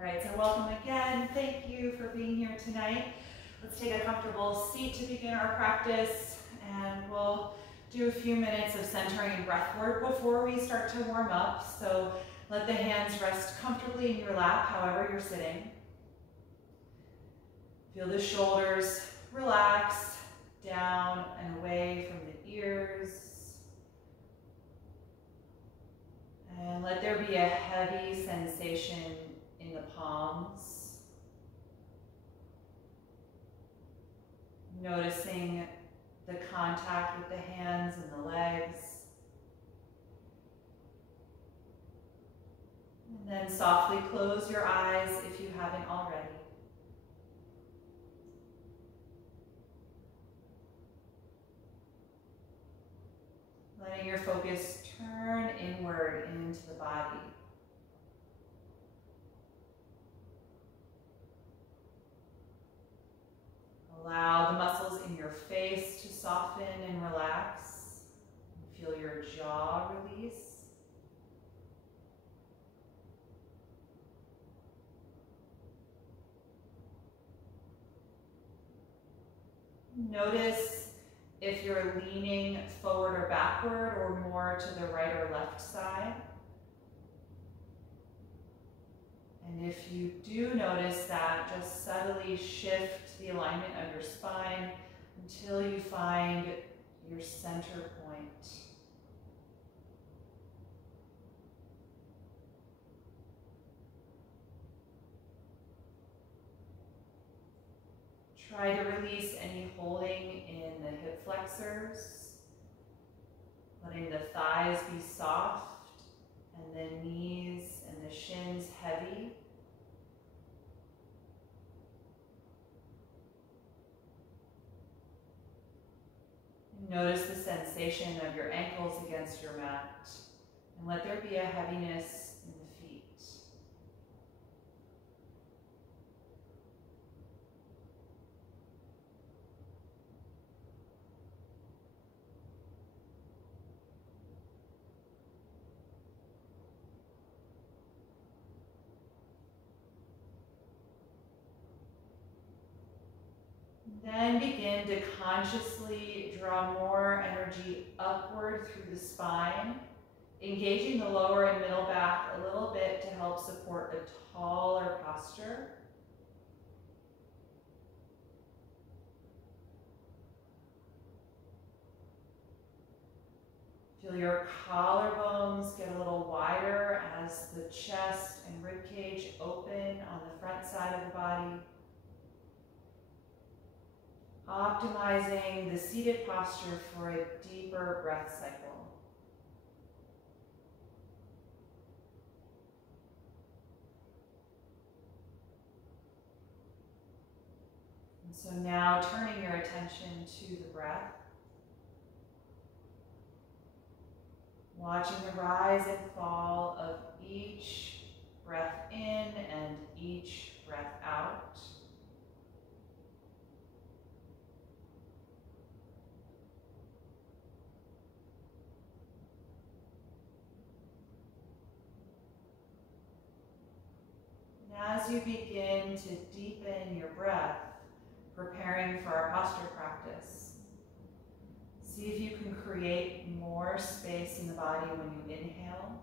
All right, so welcome again. Thank you for being here tonight. Let's take a comfortable seat to begin our practice, and we'll do a few minutes of centering and breath work before we start to warm up. So let the hands rest comfortably in your lap, however you're sitting. Feel the shoulders relax down and away from the ears. And let there be a heavy sensation in the palms. Noticing the contact with the hands and the legs. And then softly close your eyes if you haven't already. Letting your focus turn inward into the body. Allow the muscles in your face to soften and relax. Feel your jaw release. Notice if you're leaning forward or backward or more to the right or left side. And if you do notice that, just subtly shift the alignment of your spine until you find your center point. Try to release any holding in the hip flexors, letting the thighs be soft and the knees and the shins heavy. Notice the sensation of your ankles against your mat, and let there be a heaviness in the feet. Then begin to consciously draw more energy upward through the spine, engaging the lower and middle back a little bit to help support a taller posture. Feel your collarbones get a little wider as the chest and ribcage open on the front side of the body. Optimizing the seated posture for a deeper breath cycle. And so now turning your attention to the breath. Watching the rise and fall of each breath in and each breath out. As you begin to deepen your breath, preparing for our posture practice, see if you can create more space in the body when you inhale,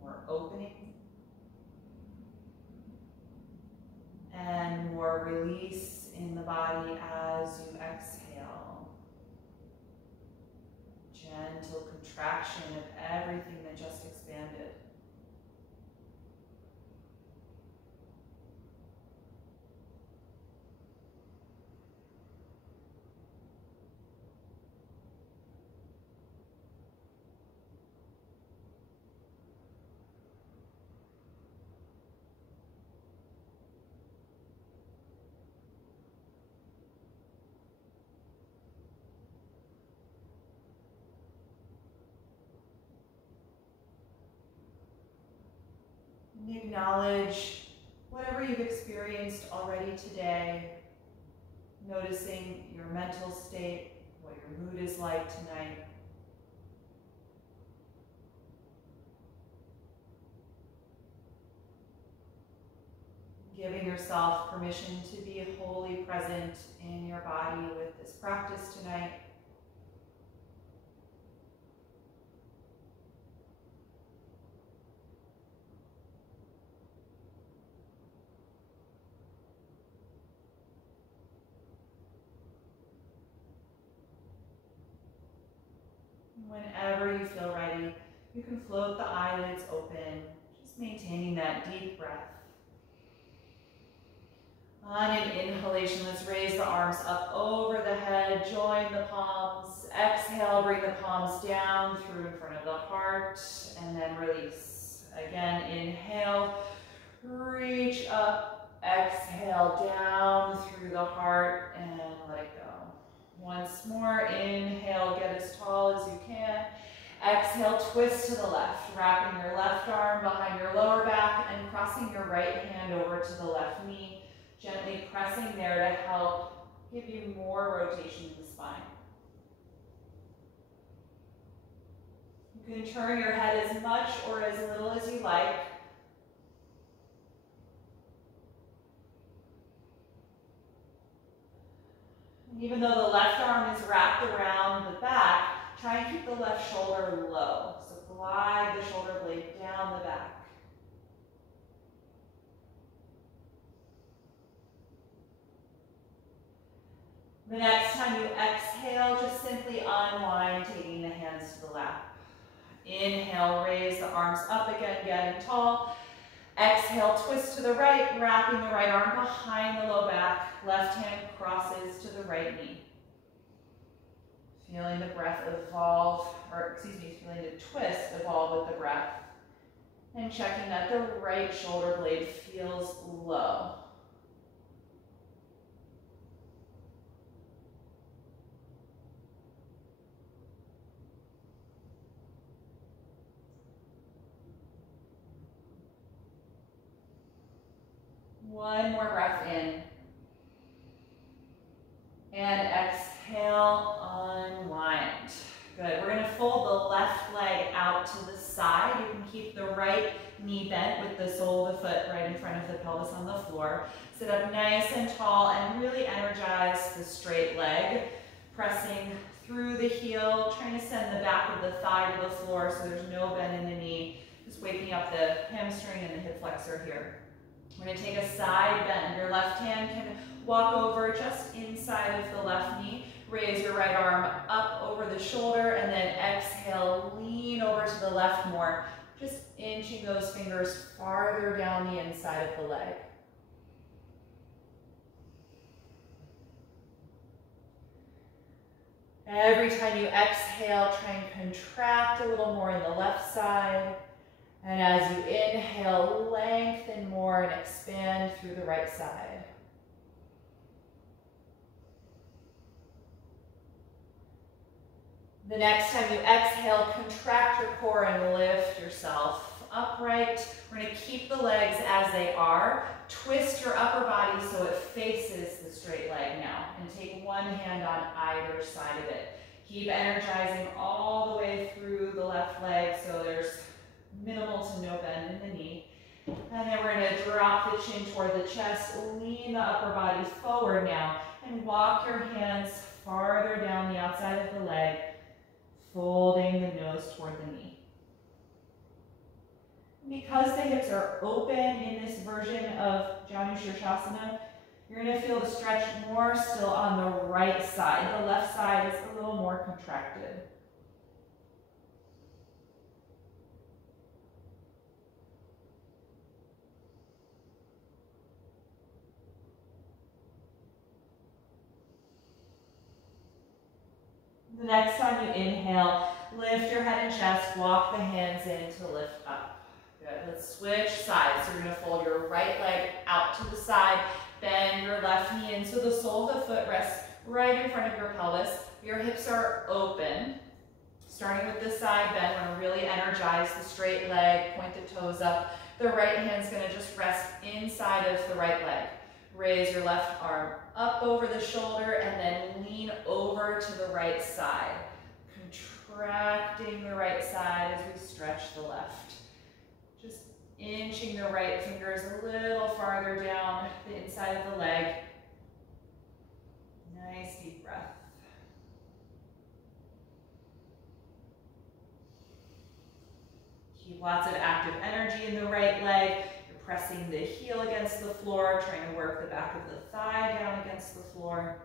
more opening, and more release in the body as you exhale. Gentle contraction of everything that just expanded. Acknowledge whatever you've experienced already today, noticing your mental state, what your mood is like tonight. Giving yourself permission to be wholly present in your body with this practice tonight. Whenever you feel ready, you can float the eyelids open, just maintaining that deep breath. On an inhalation, let's raise the arms up over the head, join the palms. Exhale, bring the palms down through in front of the heart, and then release. Again, inhale, reach up, exhale, down through the heart, and let it go. Once more, inhale, get as tall as you can. Exhale, twist to the left, wrapping your left arm behind your lower back and crossing your right hand over to the left knee, gently pressing there to help give you more rotation in the spine. You can turn your head as much or as little as you like. Even though the left arm is wrapped around the back, try and keep the left shoulder low. So glide the shoulder blade down the back. The next time you exhale, just simply unwind, taking the hands to the lap. Inhale, raise the arms up again, getting tall. Exhale, twist to the right, wrapping the right arm behind the low back. Left hand crosses to the right knee. Feeling the breath evolve, feeling the twist evolve with the breath. And checking that the right shoulder blade feels low. One more breath in. And exhale, unwind. Good. We're going to fold the left leg out to the side. You can keep the right knee bent with the sole of the foot right in front of the pelvis on the floor. Sit up nice and tall and really energize the straight leg. Pressing through the heel, trying to send the back of the thigh to the floor so there's no bend in the knee. Just waking up the hamstring and the hip flexor here. We're going to take a side bend. Your left hand can walk over just inside of the left knee. Raise your right arm up over the shoulder and then exhale, lean over to the left more. Just inching those fingers farther down the inside of the leg. Every time you exhale, try and contract a little more in the left side. And as you inhale, lengthen more and expand through the right side. The next time you exhale, contract your core and lift yourself upright. We're going to keep the legs as they are. Twist your upper body so it faces the straight leg now. And take one hand on either side of it. Keep energizing all the way through the left leg so there's minimal to no bend in the knee. And then we're going to drop the chin toward the chest, lean the upper body forward now, and walk your hands farther down the outside of the leg, folding the nose toward the knee. Because the hips are open in this version of Janu Shirshasana, you're going to feel the stretch more still on the right side. The left side is a little more contracted. The next time you inhale, lift your head and chest, walk the hands in to lift up. Good. Let's switch sides. So you're going to fold your right leg out to the side, bend your left knee in so the sole of the foot rests right in front of your pelvis. Your hips are open. Starting with the side bend, we're going to really energize the straight leg, point the toes up. The right hand's going to just rest inside of the right leg. Raise your left arm up over the shoulder and then lean over to the right side. Contracting the right side as we stretch the left. Just inching the right fingers a little farther down the inside of the leg. Nice deep breath. Keep lots of active energy in the right leg. You're pressing the heel against the floor, trying to work the back of the thigh down against the floor.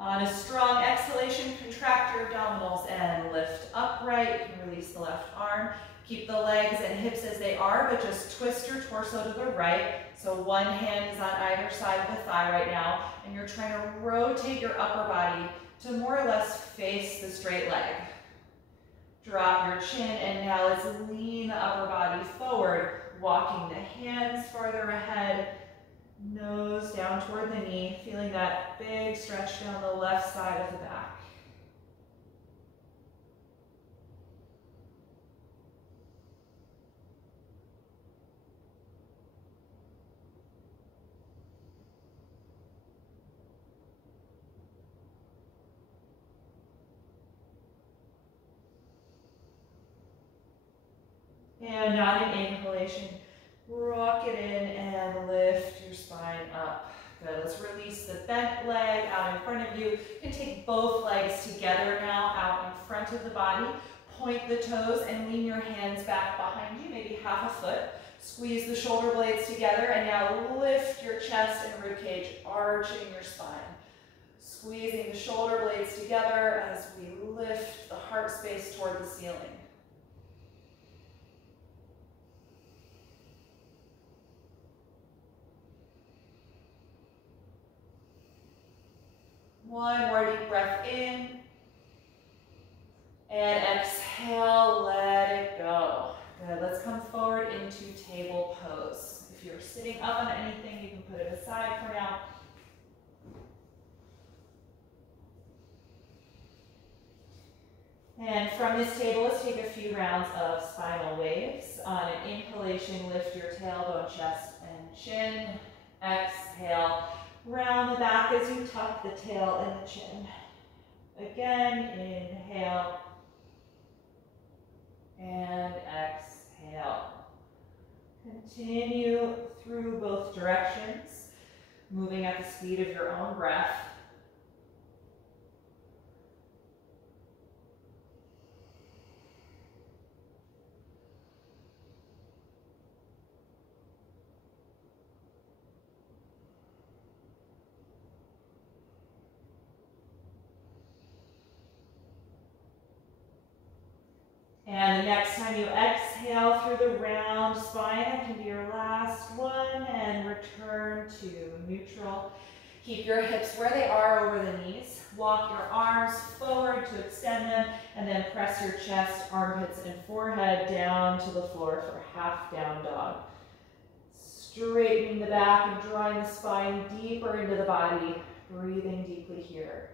On a strong exhalation, contract your abdominals and lift upright. You can release the left arm. Keep the legs and hips as they are, but just twist your torso to the right. So one hand is on either side of the thigh right now, and you're trying to rotate your upper body to more or less face the straight leg. Drop your chin, and now let's lean the upper body forward, walking the hands farther ahead. Nose down toward the knee, feeling that big stretch down the left side of the back. And on an inhalation, rock it in and lift your spine up. Good, let's release the bent leg out in front of you. You can take both legs together now out in front of the body. Point the toes and lean your hands back behind you, maybe half a foot. Squeeze the shoulder blades together and now lift your chest and ribcage, arching your spine. Squeezing the shoulder blades together as we lift the heart space toward the ceiling. One more deep breath in. And exhale, let it go. Good, let's come forward into table pose. If you're sitting up on anything, you can put it aside for now. And from this table, let's take a few rounds of spinal waves. On an inhalation, lift your tailbone, chest, and chin. Exhale. Round the back as you tuck the tail and the chin. Again, inhale. And exhale. Continue through both directions, moving at the speed of your own breath. And the next time you exhale through the round spine, that can be your last one, and return to neutral. Keep your hips where they are over the knees. Walk your arms forward to extend them, and then press your chest, armpits, and forehead down to the floor for half down dog. Straightening the back and drawing the spine deeper into the body, breathing deeply here.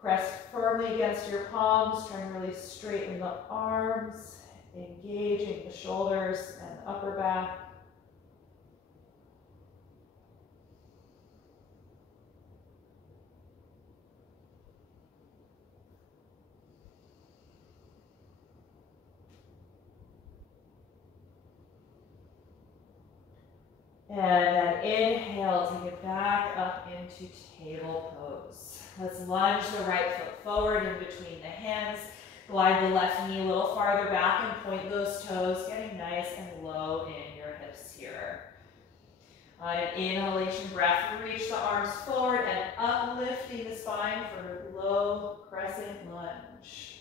Press firmly against your palms, trying to really straighten the arms, engaging the shoulders and the upper back. And then inhale, take it back up into table pose. Let's lunge the right foot forward in between the hands. Glide the left knee a little farther back and point those toes, getting nice and low in your hips here. On an inhalation breath, reach the arms forward and uplifting the spine for low crescent lunge.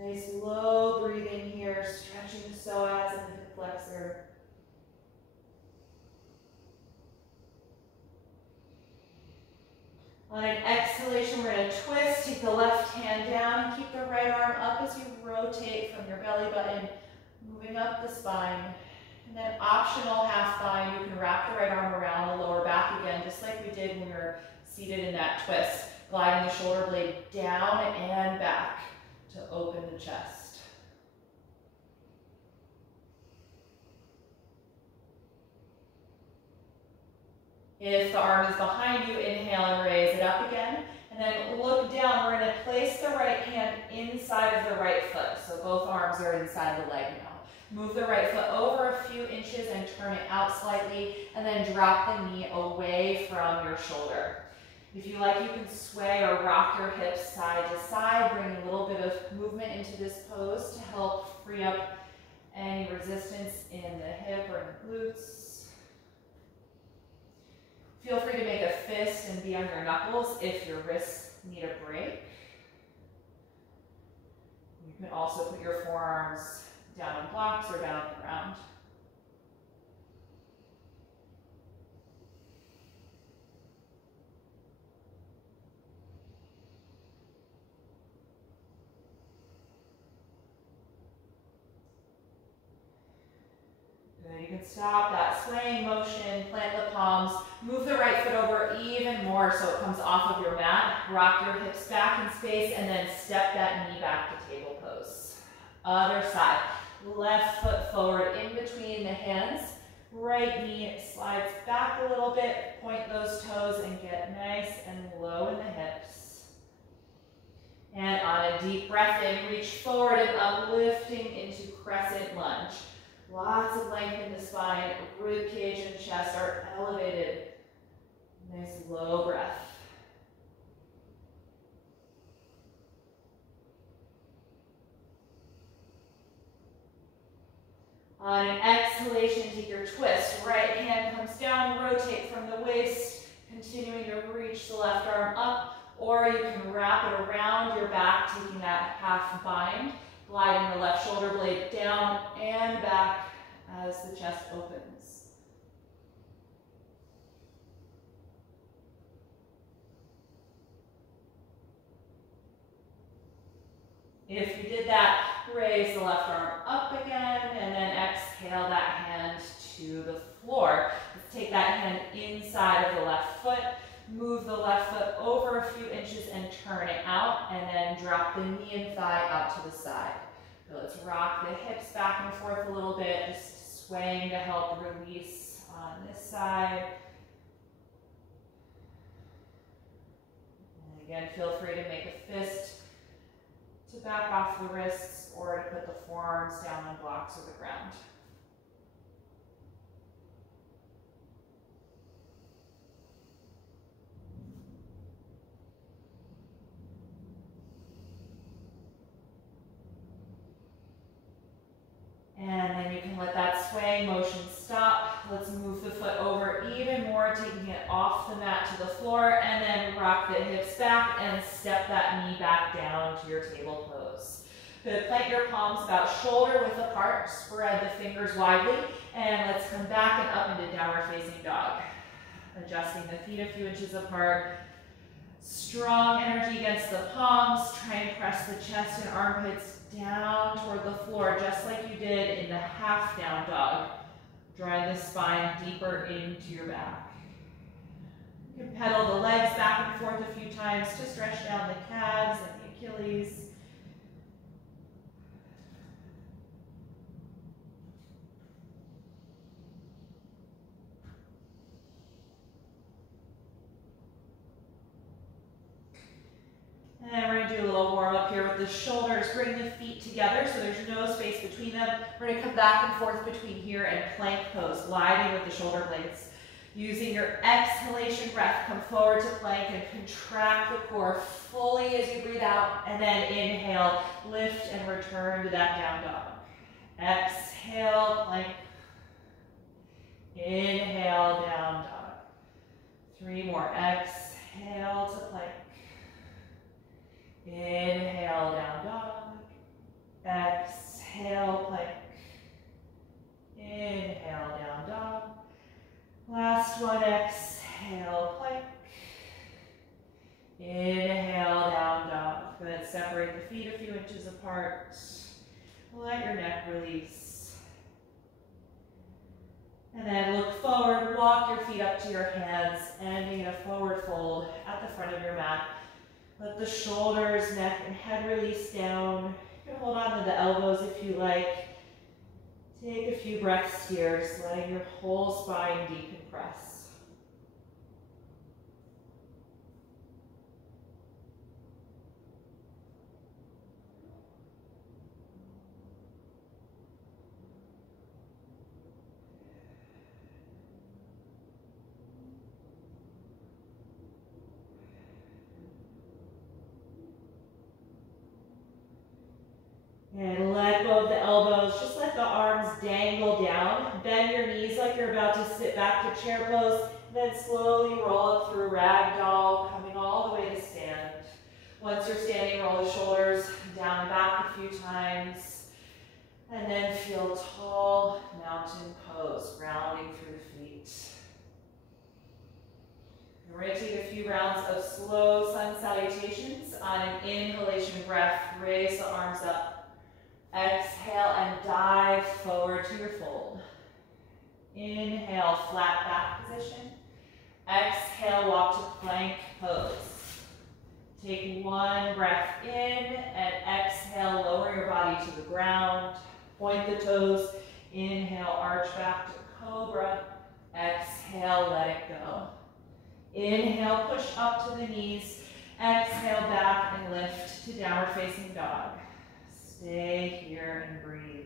Nice low breathing here, stretching the psoas and the hip flexor. On an exhalation, we're going to twist, take the left hand down and keep the right arm up as you rotate from your belly button, moving up the spine. And then optional half bind, you can wrap the right arm around the lower back again, just like we did when we were seated in that twist. Gliding the shoulder blade down and back to open the chest. If the arm is behind you, inhale and raise it up again. And then look down. We're going to place the right hand inside inside of the right foot. So both arms are inside the leg now. Move the right foot over a few inches and turn it out slightly, and then drop the knee away from your shoulder. If you like, you can sway or rock your hips side to side, bring a little bit of movement into this pose to help free up any resistance in the hip or the glutes. Feel free to make a fist and be on your knuckles if your wrists need a break. You can also put your forearms down on blocks or down on the ground. Then you can stop that swaying motion, plant the palms, move the right foot over even more so it comes off of your mat. Rock your hips back in space and then step that knee back to table pose. Other side. Left foot forward in between the hands. Right knee slides back a little bit. Point those toes and get nice and low in the hips. And on a deep breath in, reach forward and uplifting into Crescent Lunge. Lots of length in the spine. Rib cage and chest are elevated. Nice low breath. On an exhalation, take your twist. Right hand comes down, rotate from the waist, continuing to reach the left arm up, or you can wrap it around your back, taking that half bind, gliding the left shoulder blade down and back as the chest opens. If you did that, raise the left arm up again, and then exhale that hand to the floor. Let's take that hand inside of the left foot, move the left foot over a few inches and turn it out, and then drop the knee and thigh out to the side. So let's rock the hips back and forth a little bit, just swaying to help release on this side. And again, feel free to make a fist to back off the wrists or to put the forearms down on blocks or the ground. And then you can let that swaying motion stop. Let's move the foot over even more, taking it off the mat to the floor, and then rock the hips back and step that knee back down to your table pose. Good, plant your palms about shoulder width apart, spread the fingers widely, and let's come back and up into downward facing dog. Adjusting the feet a few inches apart. Strong energy against the palms. Try and press the chest and armpits down toward the floor, just like you did in the half down dog. Drawing the spine deeper into your back. You can pedal the legs back and forth a few times to stretch down the calves and the Achilles. And we're going to do a little warm up here with the shoulders. Bring the feet together so there's no space between them. We're going to come back and forth between here and plank pose, gliding with the shoulder blades. Using your exhalation breath, come forward to plank and contract the core fully as you breathe out. And then inhale, lift and return to that down dog. Exhale, plank. Inhale, down dog. 3 more. Exhale to plank. Inhale, down dog. Exhale, plank. Inhale, down dog. Last one, exhale, plank. Inhale, down dog. Good, separate the feet a few inches apart. Let your neck release. And then look forward, walk your feet up to your hands, ending in a forward fold at the front of your mat. Let the shoulders, neck, and head release down. You can hold on to the elbows if you like. Take a few breaths here, just letting your whole spine decompress. And let go of the elbows. Just let the arms dangle down. Bend your knees like you're about to sit back to chair pose. Then slowly roll up through ragdoll, coming all the way to stand. Once you're standing, roll the shoulders down and back a few times. And then feel tall mountain pose, grounding through the feet. We're going to take a few rounds of slow sun salutations. On an inhalation breath, raise the arms up. Exhale and dive forward to your fold. Inhale, flat back position. Exhale, walk to plank pose. Take one breath in and exhale, lower your body to the ground. Point the toes. Inhale, arch back to Cobra. Exhale, let it go. Inhale, push up to the knees. Exhale, back and lift to downward facing dog. Stay here and breathe.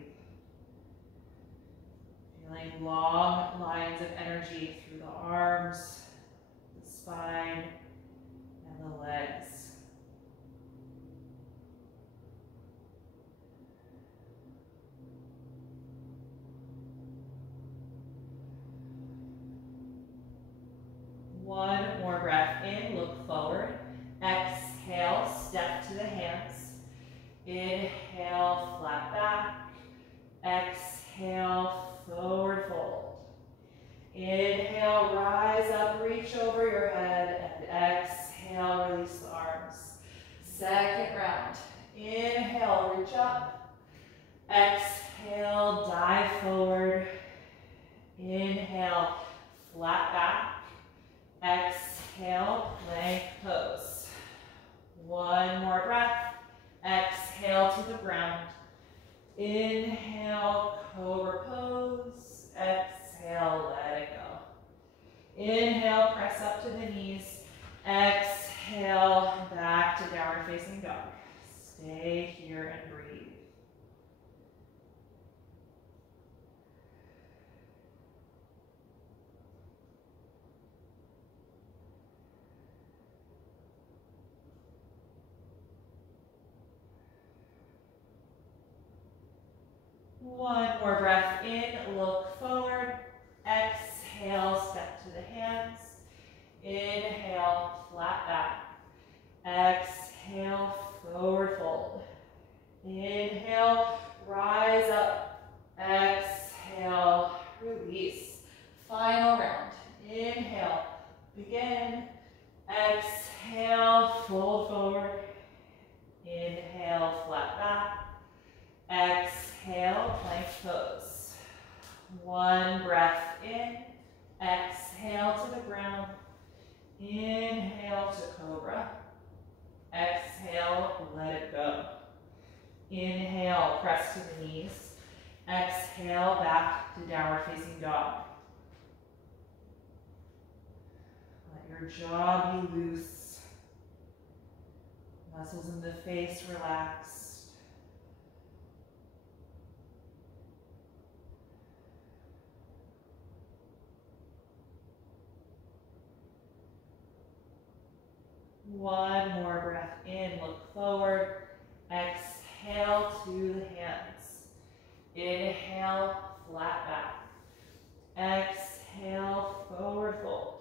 Feeling long lines of energy through the arms, the spine, and the legs. One more breath in, look forward. Exhale, step to the hands. Inhale, flat back. Exhale, forward fold. Inhale, rise up, reach over your head, and exhale, release the arms. Second round. Inhale, reach up. Exhale, dive forward. Inhale, flat back. Exhale, plank pose. One more breath. Exhale to the ground. Inhale, Cobra pose. Exhale, let it go. Inhale, press up to the knees. Exhale, back to downward facing dog. Stay here and breathe. One more breath in, look forward. Exhale, step to the hands. Inhale, flat back. Exhale, forward fold. Inhale, rise up. Exhale, release. Final round. Inhale, begin. Exhale, fold forward. Inhale, flat back. Exhale, plank pose. One breath in. Exhale to the ground. Inhale to Cobra. Exhale, let it go. Inhale, press to the knees. Exhale, back to downward facing dog. Let your jaw be loose. Muscles in the face relax. One more breath in, look forward. Exhale to the hands. Inhale, flat back. Exhale, forward fold.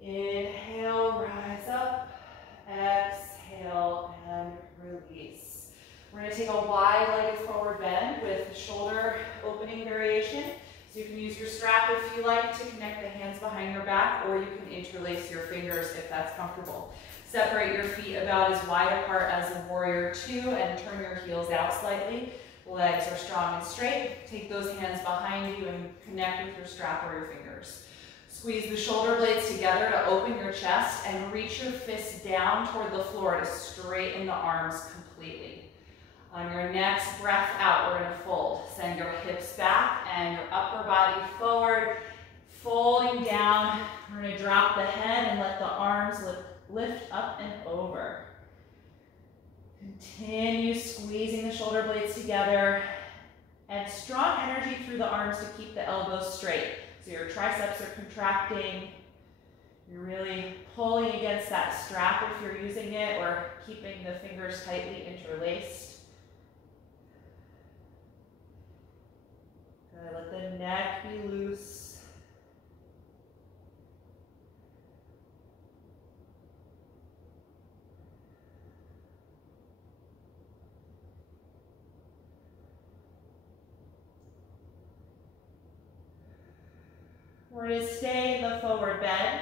Inhale, rise up. Exhale, and release. We're going to take a wide-legged forward bend with shoulder opening variation. So you can use your strap if you like to connect the hands behind your back, or you can interlace your fingers if that's comfortable. Separate your feet about as wide apart as a warrior two and turn your heels out slightly. Legs are strong and straight. Take those hands behind you and connect with your strap or your fingers. Squeeze the shoulder blades together to open your chest and reach your fists down toward the floor to straighten the arms completely. On your next breath out, we're going to fold. Send your hips back and your upper body forward, folding down. We're going to drop the head and let the arms lift up and over. Continue squeezing the shoulder blades together and strong energy through the arms to keep the elbows straight. So your triceps are contracting. You're really pulling against that strap if you're using it, or keeping the fingers tightly interlaced. Good. Let the neck be loose. We're going to stay in the forward bend.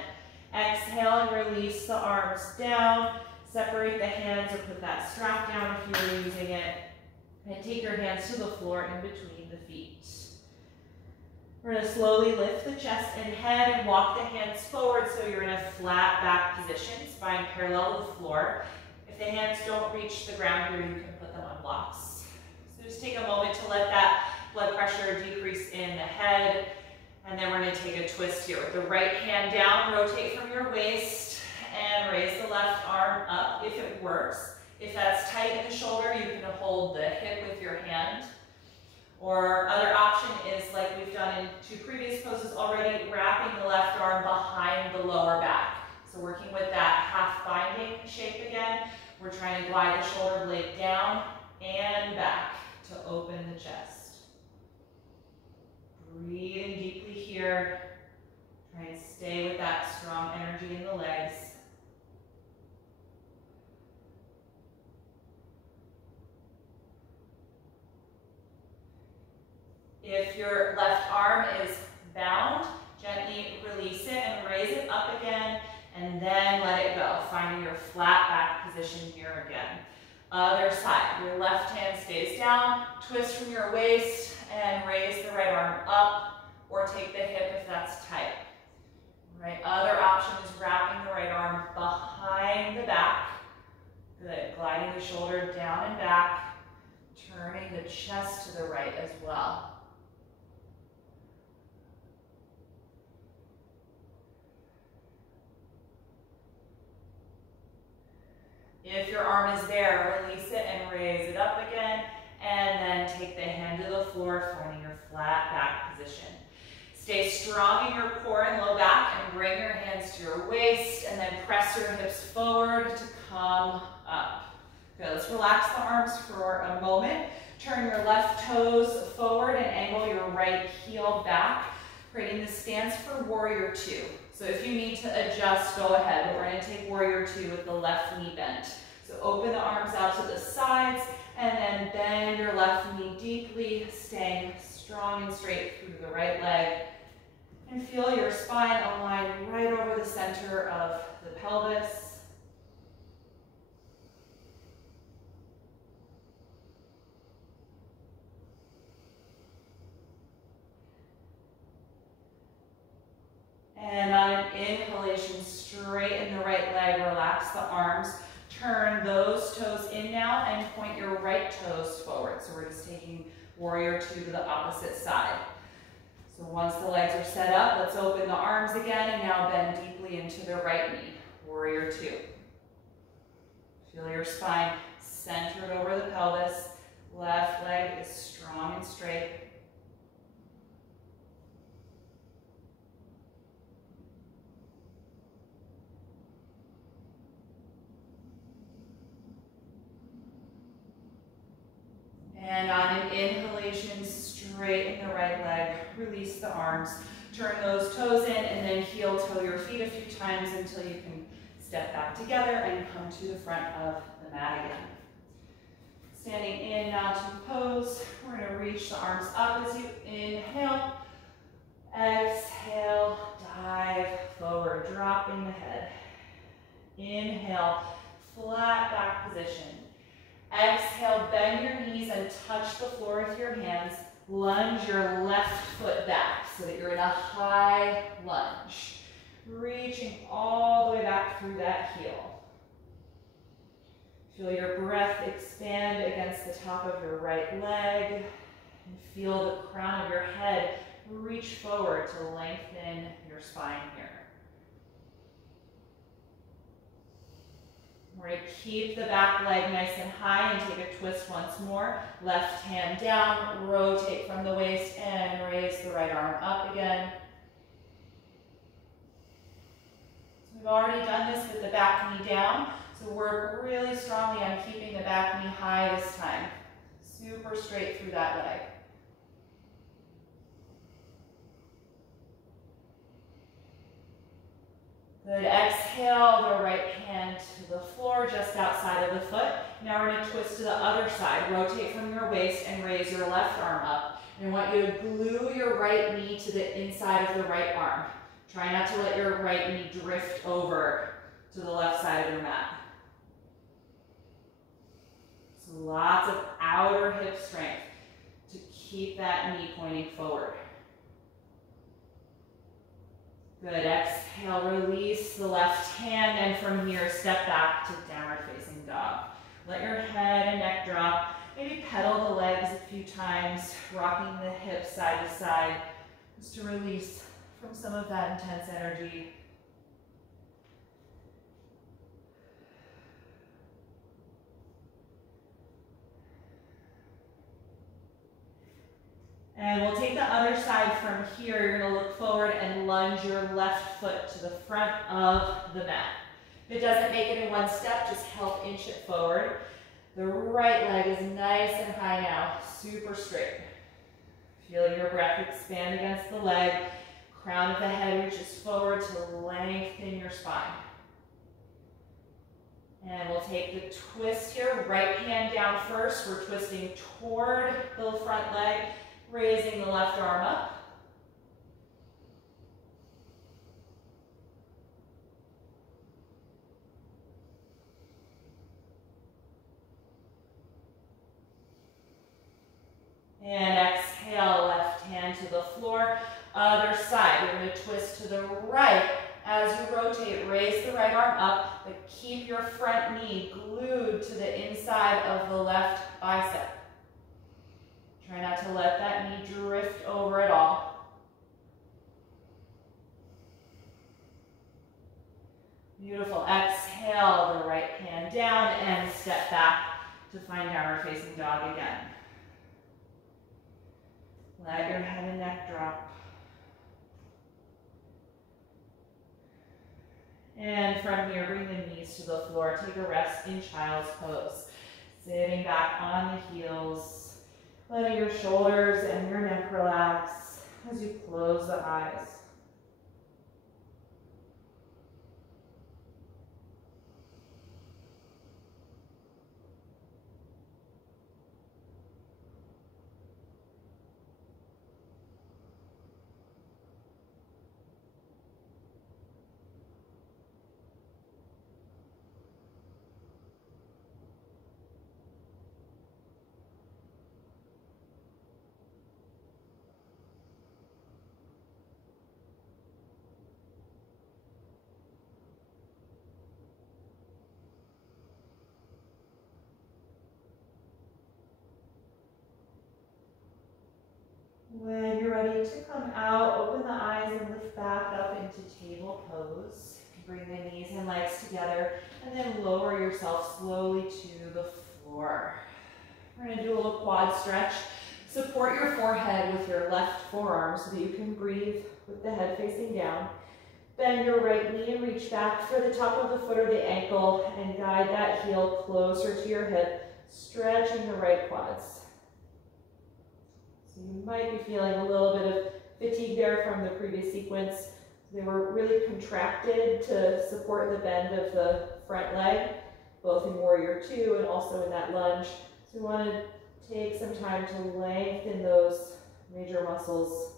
Exhale and release the arms down. Separate the hands or put that strap down if you're using it. And take your hands to the floor in between the feet. We're going to slowly lift the chest and head and walk the hands forward so you're in a flat back position, spine parallel to the floor. If the hands don't reach the ground here, you can put them on blocks. So just take a moment to let that blood pressure decrease in the head. And then we're going to take a twist here with the right hand down, rotate from your waist, and raise the left arm up if it works. If that's tight in the shoulder, you can hold the hip with your hand. Or other option is, like we've done in 2 previous poses already, wrapping the left arm behind the lower back. So working with that half binding shape again, we're trying to glide the shoulder blade down and back to open the chest. Breathing deeply here. Try and stay with that strong energy in the legs. If your left arm is bound, gently release it and raise it up again, and then let it go, finding your flat back position here again. Other side, your left hand stays down, twist from your waist, and raise the right arm up, or take the hip if that's tight. Right, other option is wrapping the right arm behind the back. Good, gliding the shoulder down and back, turning the chest to the right as well. If your arm is there, release it and raise it up again, and then take the hand to the floor, finding your flat back position. Stay strong in your core and low back, and bring your hands to your waist, and then press your hips forward to come up. Good, let's relax the arms for a moment. Turn your left toes forward and angle your right heel back, creating the stance for Warrior 2. So if you need to adjust, go ahead, but we're going to take Warrior 2 with the left knee bent. So open the arms out to the sides, and then bend your left knee deeply, staying strong and straight through the right leg. And feel your spine align right over the center of the pelvis. And on an inhalation, straighten the right leg, relax the arms. Turn those toes in now and point your right toes forward. So we're just taking Warrior 2 to the opposite side. So once the legs are set up, let's open the arms again and now bend deeply into the right knee. Warrior 2. Feel your spine centered over the pelvis. Left leg is strong and straight. And on an inhalation, straighten the right leg, release the arms, turn those toes in, and then heel toe your feet a few times until you can step back together and come to the front of the mat again. Standing in now to pose, we're going to reach the arms up as you inhale. Exhale, dive forward, dropping the head. Inhale, flat back position. Exhale, bend your knees and touch the floor with your hands. Lunge your left foot back so that you're in a high lunge. Reaching all the way back through that heel. Feel your breath expand against the top of your right leg. And feel the crown of your head reach forward to lengthen your spine here. We're going to keep the back leg nice and high and take a twist once more. Left hand down, rotate from the waist and raise the right arm up again. So we've already done this with the back knee down, so work really strongly on keeping the back knee high this time. Super straight through that leg. Good, exhale the right hand to the floor just outside of the foot. Now we're going to twist to the other side. Rotate from your waist and raise your left arm up. And I want you to glue your right knee to the inside of the right arm. Try not to let your right knee drift over to the left side of your mat. So lots of outer hip strength to keep that knee pointing forward. Good, exhale, release the left hand, and from here, step back to downward facing dog. Let your head and neck drop. Maybe pedal the legs a few times, rocking the hips side to side, just to release from some of that intense energy. And we'll take the other side from here. You're going to look forward and lunge your left foot to the front of the mat. If it doesn't make it in one step, just help inch it forward. The right leg is nice and high now, super straight. Feel your breath expand against the leg. Crown of the head reaches forward to lengthen your spine. And we'll take the twist here. Right hand down first. We're twisting toward the front leg, raising the left arm up. And exhale, left hand to the floor. Other side, we're going to twist to the right. As you rotate, raise the right arm up, but keep your front knee glued to the inside of the left bicep. Try not to let that knee drift over at all. Beautiful. Exhale, the right hand down, and step back to find downward facing dog again. Let your head and neck drop. And from here, bring the knees to the floor. Take a rest in Child's Pose. Sitting back on the heels. Letting your shoulders and your neck relax as you close the eyes. When you're ready to come out, open the eyes and lift back up into table pose. Bring the knees and legs together, and then lower yourself slowly to the floor. We're going to do a little quad stretch. Support your forehead with your left forearm so that you can breathe with the head facing down. Bend your right knee and reach back for the top of the foot or the ankle, and guide that heel closer to your hip, stretching the right quads. You might be feeling a little bit of fatigue there from the previous sequence. They were really contracted to support the bend of the front leg, both in Warrior Two and also in that lunge. So we want to take some time to lengthen those major muscles.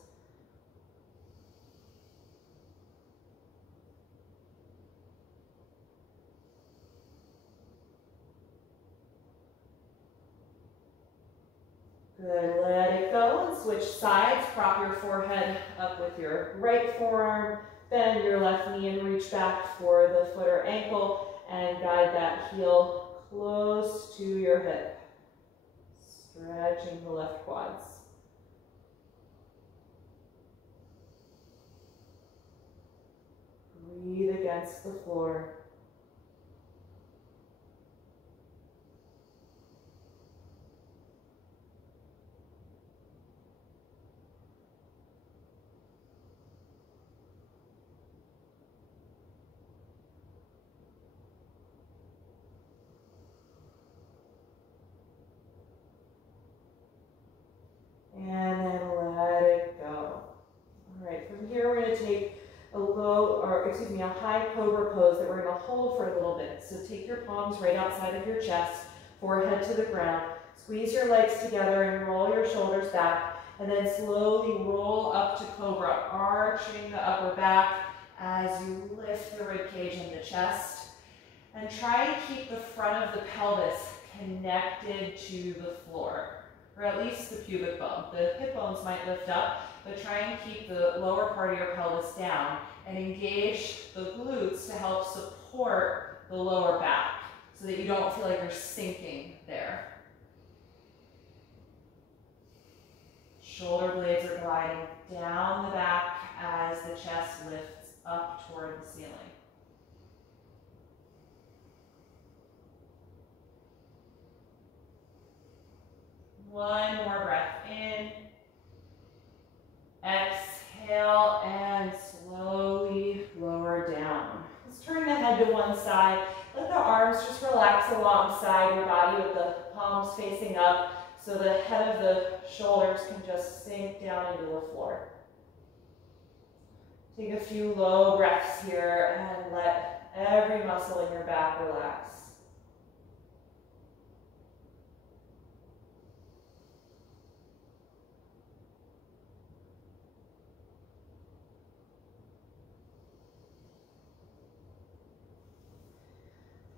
Good, let it go and switch sides. Prop your forehead up with your right forearm, bend your left knee and reach back for the foot or ankle, and guide that heel close to your hip. Stretching the left quads. Breathe against the floor. And then let it go. All right, from here we're going to take a high Cobra pose that we're going to hold for a little bit. So take your palms right outside of your chest, forehead to the ground. Squeeze your legs together and roll your shoulders back. And then slowly roll up to Cobra, arching the upper back as you lift the ribcage and the chest. And try to keep the front of the pelvis connected to the floor, or at least the pubic bone. The hip bones might lift up, but try and keep the lower part of your pelvis down and engage the glutes to help support the lower back so that you don't feel like you're sinking there. Shoulder blades are gliding down the back as the chest lifts up toward the ceiling. One more breath in. Exhale and slowly lower down. Let's turn the head to one side. Let the arms just relax alongside your body with the palms facing up so the head of the shoulders can just sink down into the floor. Take a few low breaths here and let every muscle in your back relax.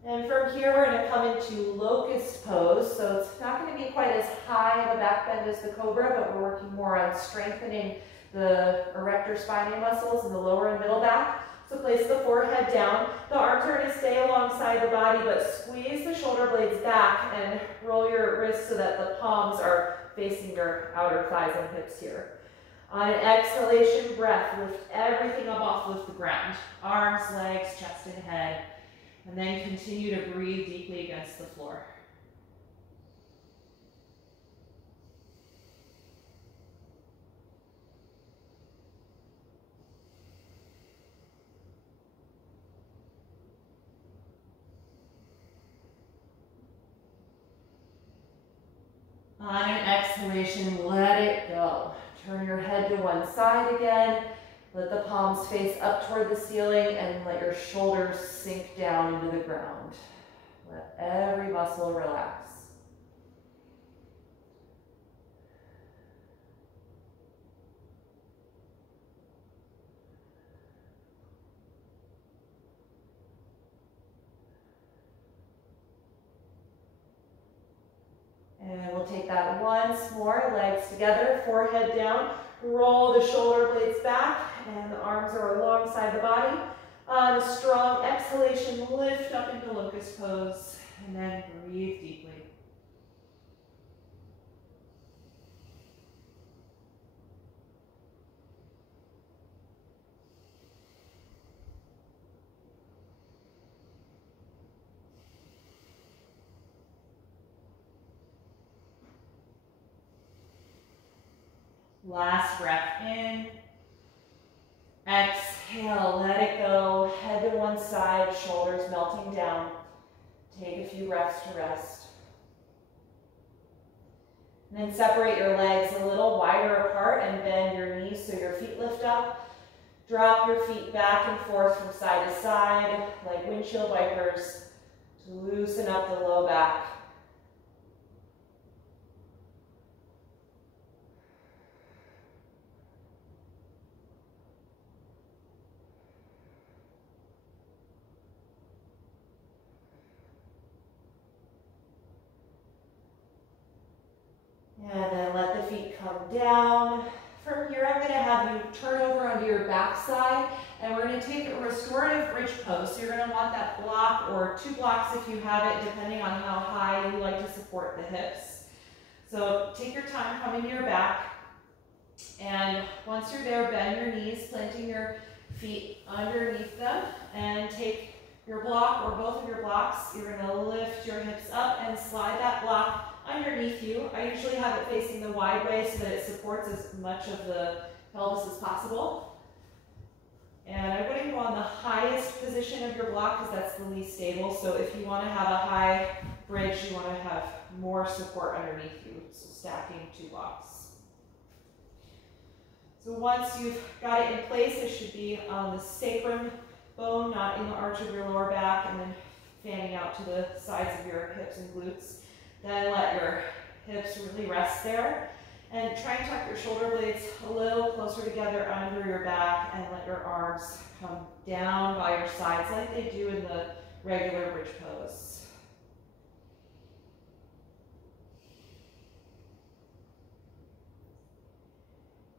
And from here, we're going to come into Locust Pose. So it's not going to be quite as high of a back bend as the Cobra, but we're working more on strengthening the erector spinae muscles in the lower and middle back. So place the forehead down. The arms are going to stay alongside the body, but squeeze the shoulder blades back and roll your wrists so that the palms are facing your outer thighs and hips here. On an exhalation breath, lift everything up off the ground. Arms, legs, chest, and head. And then continue to breathe deeply against the floor. On an exhalation, let it go. Turn your head to one side again. Let the palms face up toward the ceiling and let your shoulders sink down into the ground. Let every muscle relax. And we'll take that once more, legs together, forehead down. Roll the shoulder blades back and the arms are alongside the body. On a strong exhalation, lift up into Locust Pose and then breathe deeply. Last breath in. Exhale, let it go. Head to one side, shoulders melting down. Take a few breaths to rest. And then separate your legs a little wider apart and bend your knees so your feet lift up. Drop your feet back and forth from side to side like windshield wipers to loosen up the low back. And then let the feet come down. From here, I'm going to have you turn over onto your back side, and we're going to take a restorative bridge pose. So you're going to want that block or 2 blocks if you have it, depending on how high you like to support the hips. So take your time coming to your back, and once you're there, bend your knees, planting your feet underneath them, and take your block or both of your blocks. You're going to lift your hips up and slide that block underneath you. I usually have it facing the wide way so that it supports as much of the pelvis as possible. And I wouldn't go on the highest position of your block because that's the least stable. So if you want to have a high bridge, you want to have more support underneath you. So stacking 2 blocks. So once you've got it in place, it should be on the sacrum bone, not in the arch of your lower back, and then fanning out to the sides of your hips and glutes. Then let your hips really rest there. And try and tuck your shoulder blades a little closer together under your back and let your arms come down by your sides like they do in the regular bridge pose.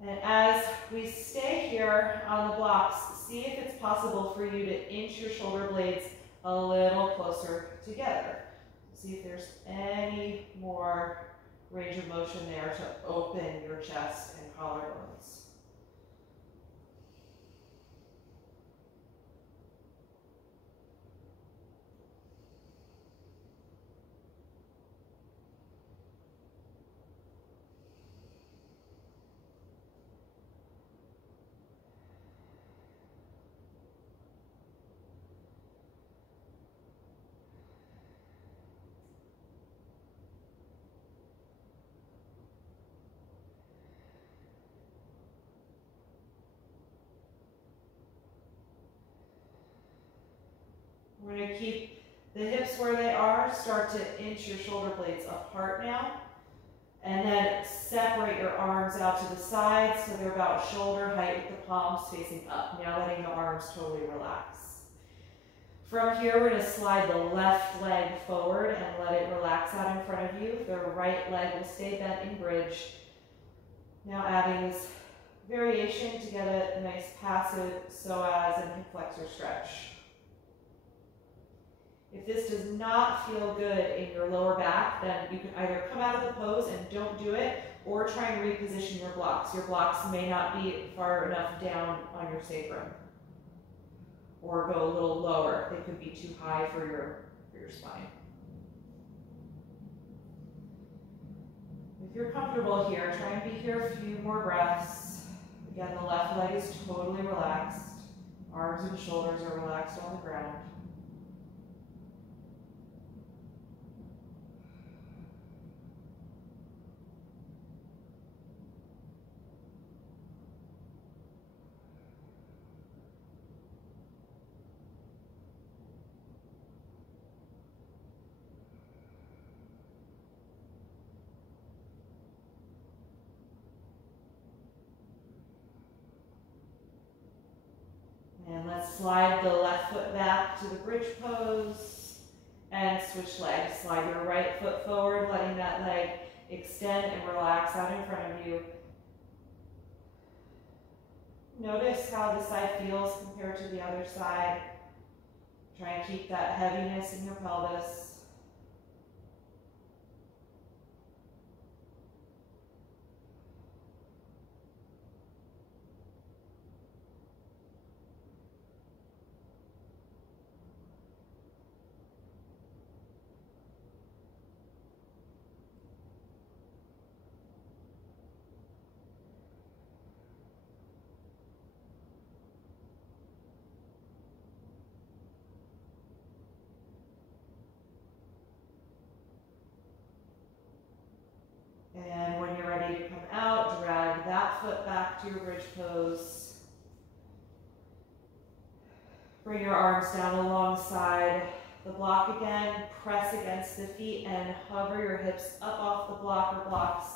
And as we stay here on the blocks, see if it's possible for you to inch your shoulder blades a little closer together. See if there's any more range of motion there to open your chest and collarbones. We're going to keep the hips where they are. Start to inch your shoulder blades apart now. And then separate your arms out to the sides so they're about shoulder height with the palms facing up. Now letting the arms totally relax. From here, we're going to slide the left leg forward and let it relax out in front of you. The right leg will stay bent in bridge. Now adding this variation to get a nice passive psoas and hip flexor stretch. If this does not feel good in your lower back, then you can either come out of the pose and don't do it, or try and reposition your blocks. Your blocks may not be far enough down on your sacrum, or go a little lower. They could be too high for your spine. If you're comfortable here, try and be here a few more breaths. Again, the left leg is totally relaxed. Arms and shoulders are relaxed on the ground. And let's slide the left foot back to the bridge pose and switch legs. Slide your right foot forward, letting that leg extend and relax out in front of you. Notice how this side feels compared to the other side. Try and keep that heaviness in your pelvis. And when you're ready to come out, drag that foot back to your bridge pose. Bring your arms down alongside the block again. Press against the feet and hover your hips up off the block or blocks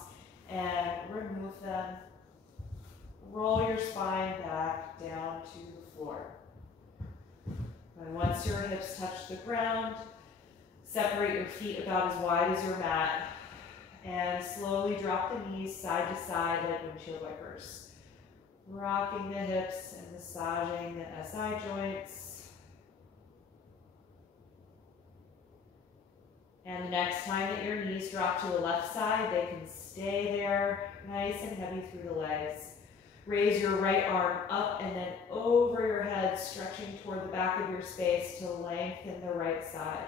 and remove them. Roll your spine back down to the floor. And once your hips touch the ground, separate your feet about as wide as your mat. And slowly drop the knees side to side like windshield wipers. Rocking the hips and massaging the SI joints. And the next time that your knees drop to the left side, they can stay there nice and heavy through the legs. Raise your right arm up and then over your head, stretching toward the back of your space to lengthen the right side.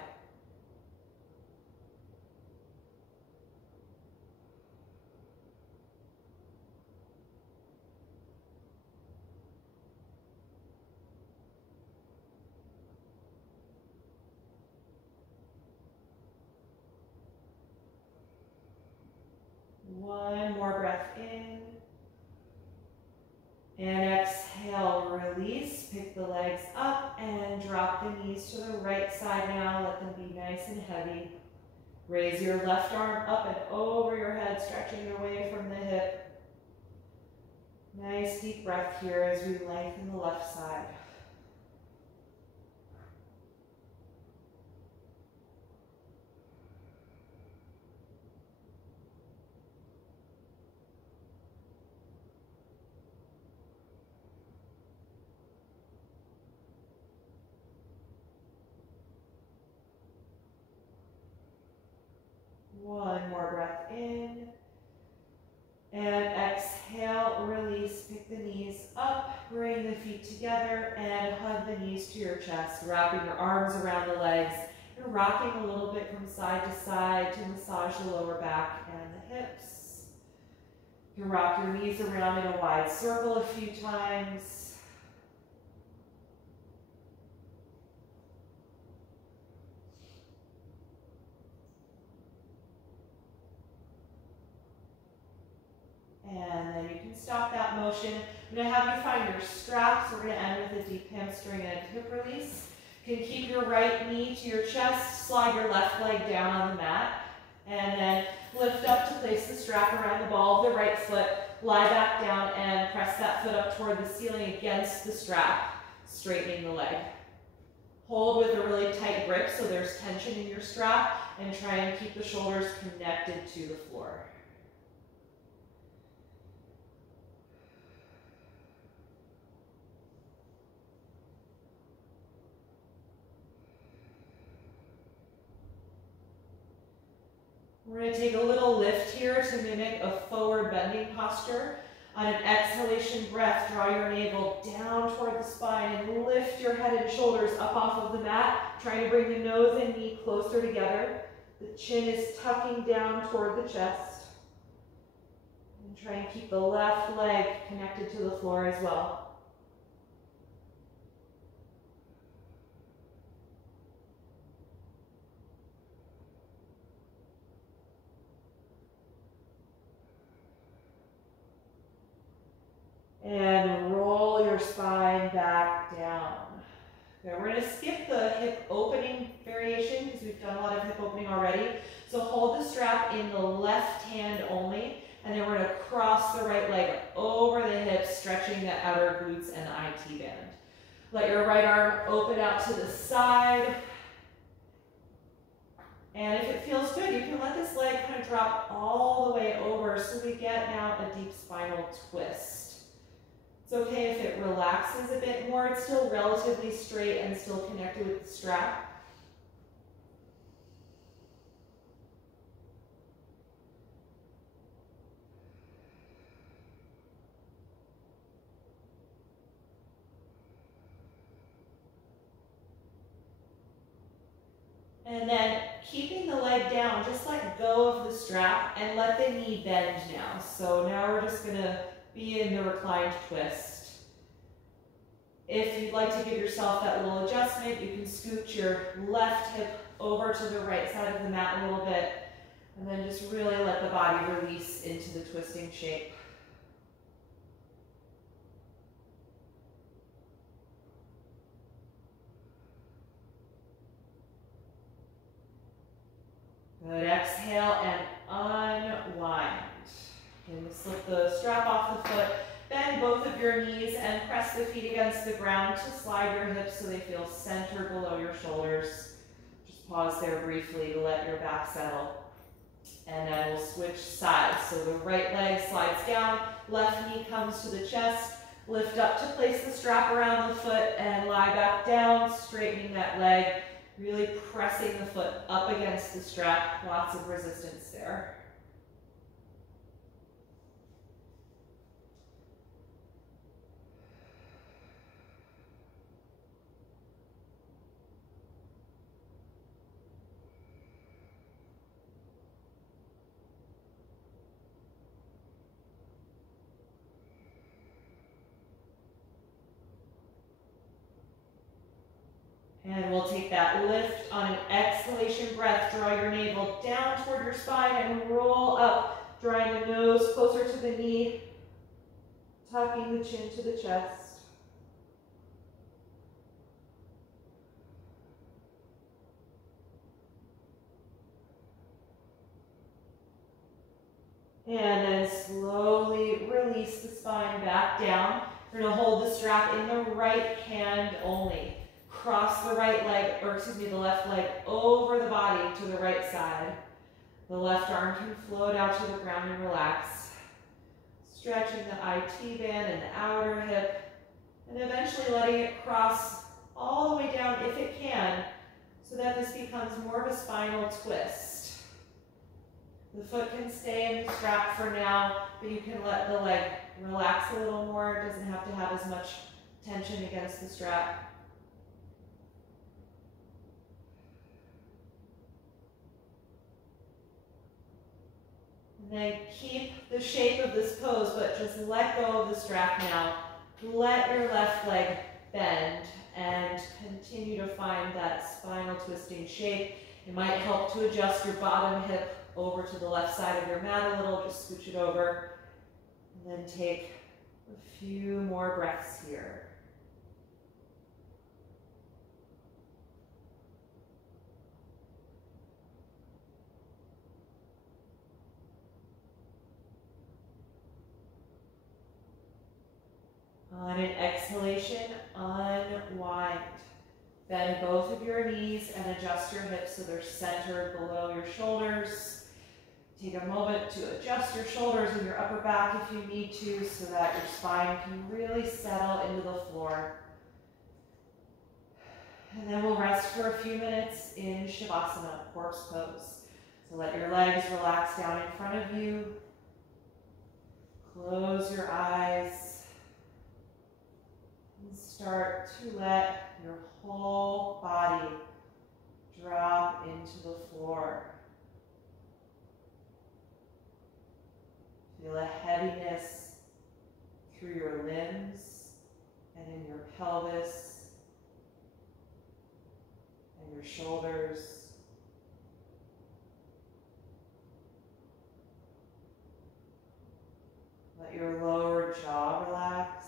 One more breath in. And exhale, release. Pick the legs up and knees to the right side now. Let them be nice and heavy. Raise your left arm up and over your head, stretching it away from the hip. Nice deep breath here as we lengthen the left side. One more breath in. And exhale, release, pick the knees up, bring the feet together, and hug the knees to your chest, wrapping your arms around the legs, and rocking a little bit from side to side to massage the lower back and the hips. You can rock your knees around in a wide circle a few times. And then you can stop that motion. I'm going to have you find your straps. We're going to end with a deep hamstring and hip release. You can keep your right knee to your chest, slide your left leg down on the mat, and then lift up to place the strap around the ball of the right foot, lie back down and press that foot up toward the ceiling against the strap, straightening the leg. Hold with a really tight grip so there's tension in your strap, and try and keep the shoulders connected to the floor. We're going to take a little lift here to mimic a forward bending posture. On an exhalation breath, draw your navel down toward the spine and lift your head and shoulders up off of the mat, trying to bring the nose and knee closer together. The chin is tucking down toward the chest. And try and keep the left leg connected to the floor as well. And roll your spine back down. Okay, we're going to skip the hip opening variation because we've done a lot of hip opening already. So hold the strap in the left hand only, and then we're going to cross the right leg over the hips, stretching the outer glutes and the IT band. Let your right arm open out to the side. And if it feels good, you can let this leg kind of drop all the way over so we get now a deep spinal twist. It's okay if it relaxes a bit more. It's still relatively straight and still connected with the strap. And then keeping the leg down, just let go of the strap and let the knee bend now. So now we're just going to be in the reclined twist. If you'd like to give yourself that little adjustment, you can scoot your left hip over to the right side of the mat a little bit, and then just really let the body release into the twisting shape. Good, exhale and unwind. And slip the strap off the foot, bend both of your knees and press the feet against the ground to slide your hips so they feel centered below your shoulders. Just pause there briefly to let your back settle. And then we'll switch sides. So the right leg slides down, left knee comes to the chest, lift up to place the strap around the foot and lie back down, straightening that leg, really pressing the foot up against the strap. Lots of resistance there. And we'll take that lift on an exhalation breath. Draw your navel down toward your spine and roll up, drawing the nose closer to the knee, tucking the chin to the chest. And then slowly release the spine back down. We're going to hold the strap in the right hand only. Cross the right leg, or excuse me, the left leg over the body to the right side. The left arm can float out to the ground and relax. Stretching the IT band and the outer hip, and eventually letting it cross all the way down if it can, so that this becomes more of a spinal twist. The foot can stay in the strap for now, but you can let the leg relax a little more. It doesn't have to have as much tension against the strap. And then keep the shape of this pose, but just let go of the strap now. Let your left leg bend and continue to find that spinal twisting shape. It might help to adjust your bottom hip over to the left side of your mat a little, just scooch it over. And then take a few more breaths here. On an exhalation, unwind. Bend both of your knees and adjust your hips so they're centered below your shoulders. Take a moment to adjust your shoulders and your upper back if you need to, so that your spine can really settle into the floor. And then we'll rest for a few minutes in Shavasana, corpse pose. So let your legs relax down in front of you. Close your eyes. And start to let your whole body drop into the floor. Feel a heaviness through your limbs and in your pelvis and your shoulders. Let your lower jaw relax.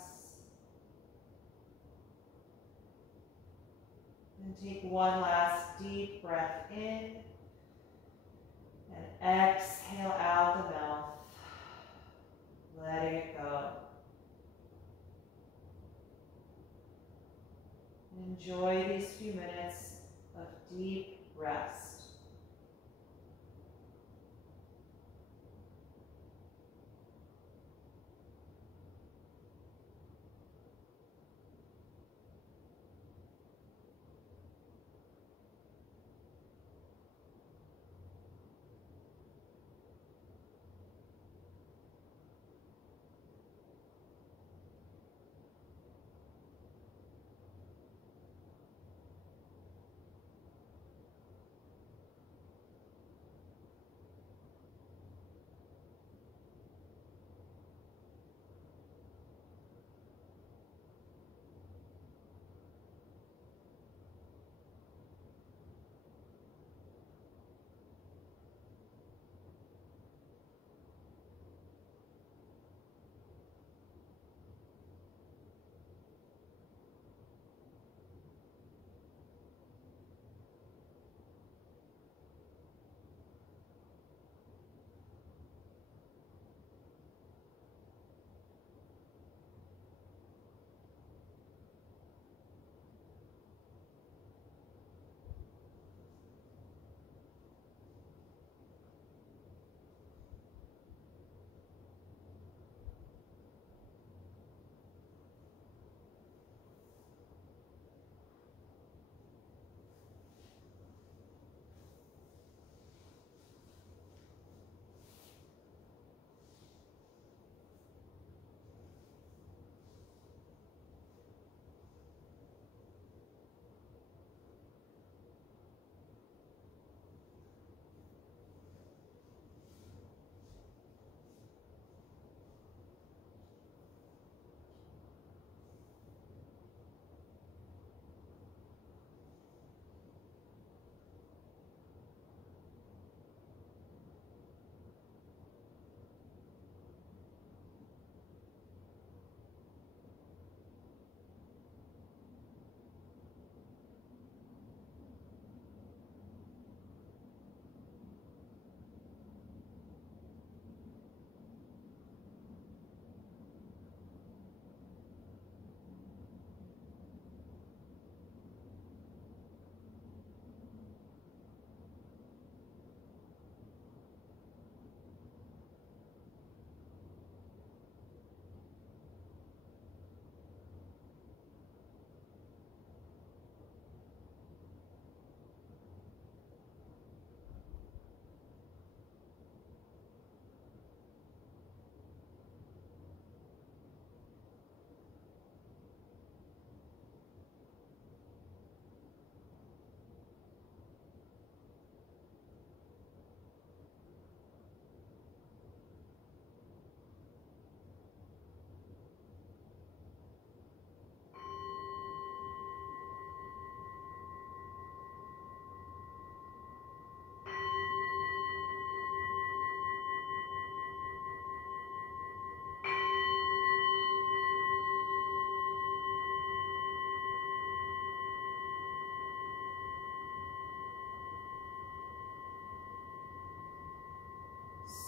And take one last deep breath in and exhale out the mouth. Letting it go. Enjoy these few minutes of deep rest.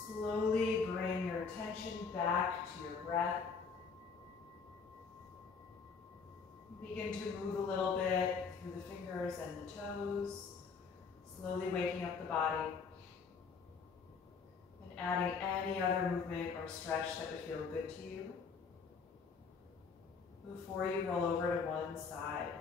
Slowly bring your attention back to your breath. Begin to move a little bit through the fingers and the toes, slowly waking up the body and adding any other movement or stretch that would feel good to you before you roll over to one side.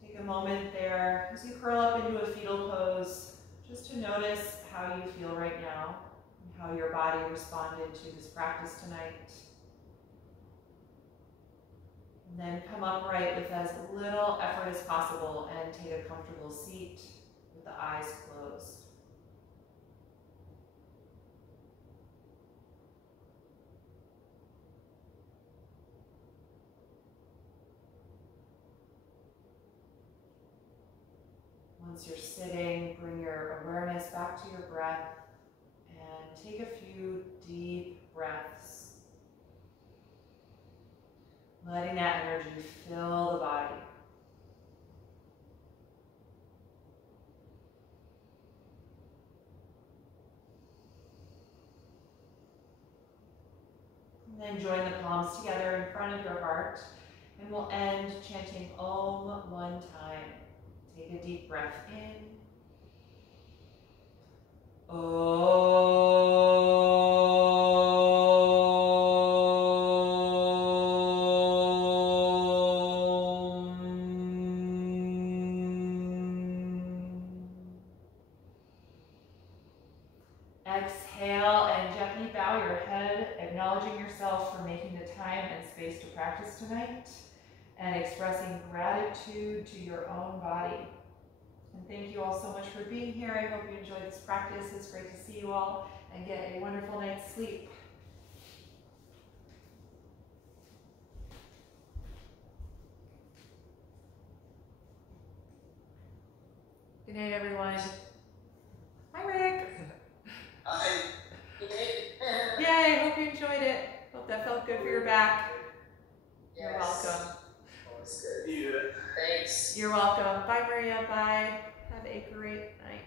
Take a moment there as you curl up into a fetal pose, just to notice how you feel right now and how your body responded to this practice tonight. And then come upright with as little effort as possible and take a comfortable seat with the eyes closed. Once you're sitting, bring your awareness back to your breath and take a few deep breaths, letting that energy fill the body. And then join the palms together in front of your heart, and we'll end chanting Om one time. Take a deep breath in. Om. Exhale and gently bow your head, acknowledging yourself for making the time and space to practice tonight, and expressing gratitude to your own body. And thank you all so much for being here. I hope you enjoyed this practice. It's great to see you all, and get a wonderful night's sleep. Good night, everyone. Hi, Rick. Hi. Yay, hope you enjoyed it. Hope that felt good for your back. Yes. You're welcome. Always good. Yeah. Thanks. You're welcome. Bye, Maria. Bye. Have a great night.